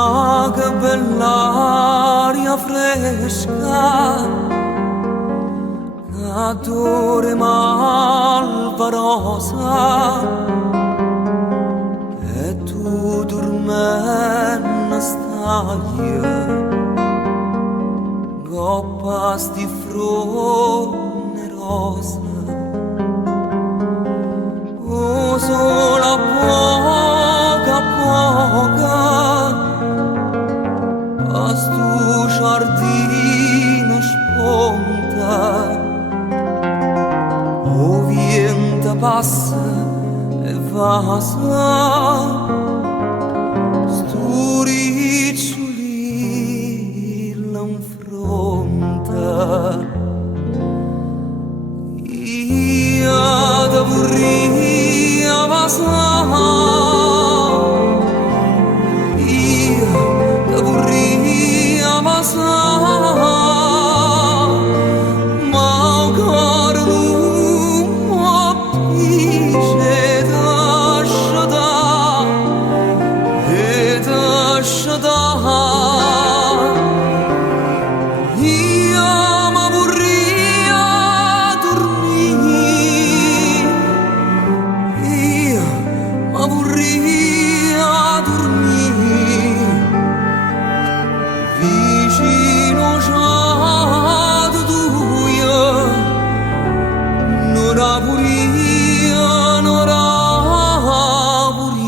Ma che bell'aria fresca, odore malvarosa, e tu dormendo stai, coppas di fronde rosa. O sola poca poca a stu giardino sponta, o vento passa e vasa, stu riccioli l'infronta. Io da vorria passare, io da vorria passare, ma il cuore non dice lascia da. Io ma vorria dormire, io ma vorria dormire vicino già da tuia, non la vorria, non la vorria.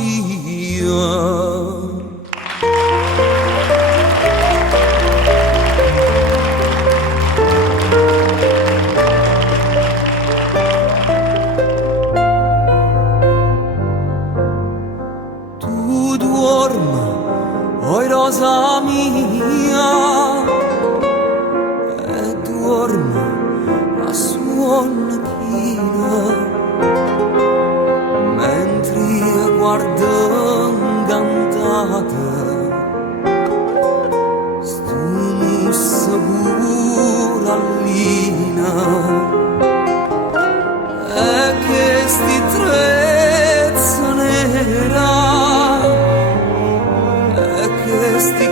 Tu dorma, oi rosa mia, e dorma a suona china, mentre io guardo incantata stu mussa burallina, e che sti trezza nera, e che sti